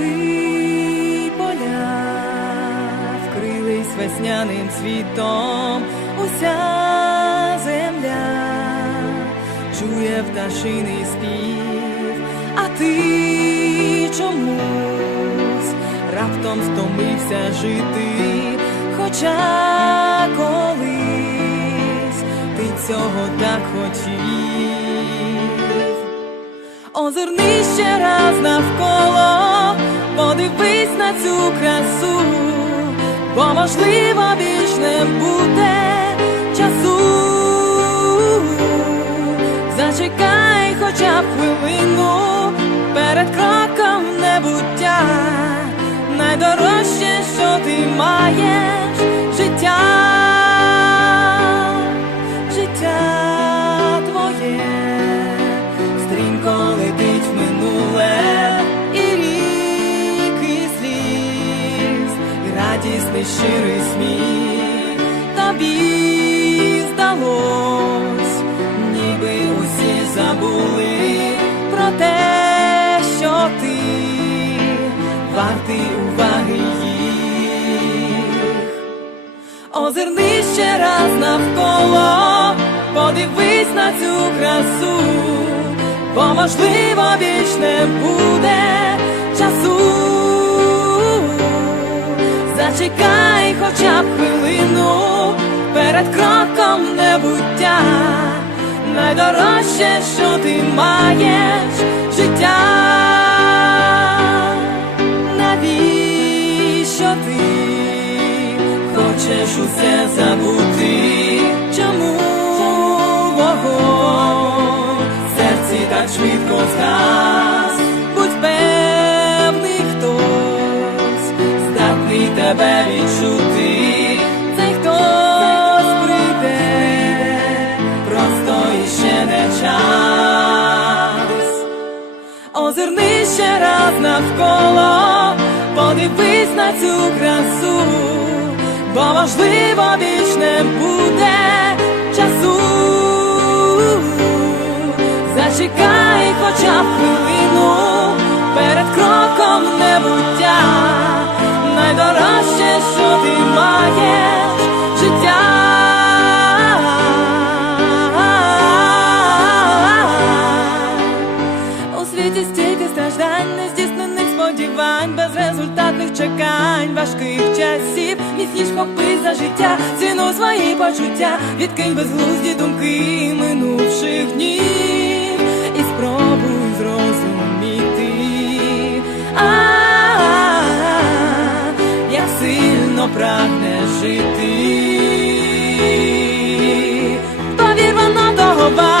ліси поля вкрились весняним цвітом, уся земля чує пташиний спів, а ти чомусь раптом стомився жити, хоча колись ти цього так хотів. Озирнись ще раз навколо, подивись на цю красу, бо можливо більш не буде часу. Зачекай хоча б хвилину перед кроком небуття, найдорожче, що ти маєш, життя, щирий сміх тобі здалось, ніби усі забули про те, що ти вартий уваги їх. Озирнись ще раз навколо, подивись на цю красу, бо можливо більш не буде часу. Хвилину перед кроком небуття, найдорожче, що ти маєш життя. Навіщо ти хочеш усе забути? Чому вогонь в серці так швидко згас? Будь певний хтось, здатний тебе відчути. Навколо, подивись на цю красу, бо можливо більш не буде часу. Зачекай хоча б хвилину перед кроком небуття, найдорожче, що ти маєш життя. У світі стільки страждань, нездійснених сподівань, безрезультатних чекань, важких часів, міцніш хопи за життя, ціну свої почуття, відкинь безглузді думки минувших днів і спробуй зрозуміти, а, як сильно прагне жити, повір, воно догова.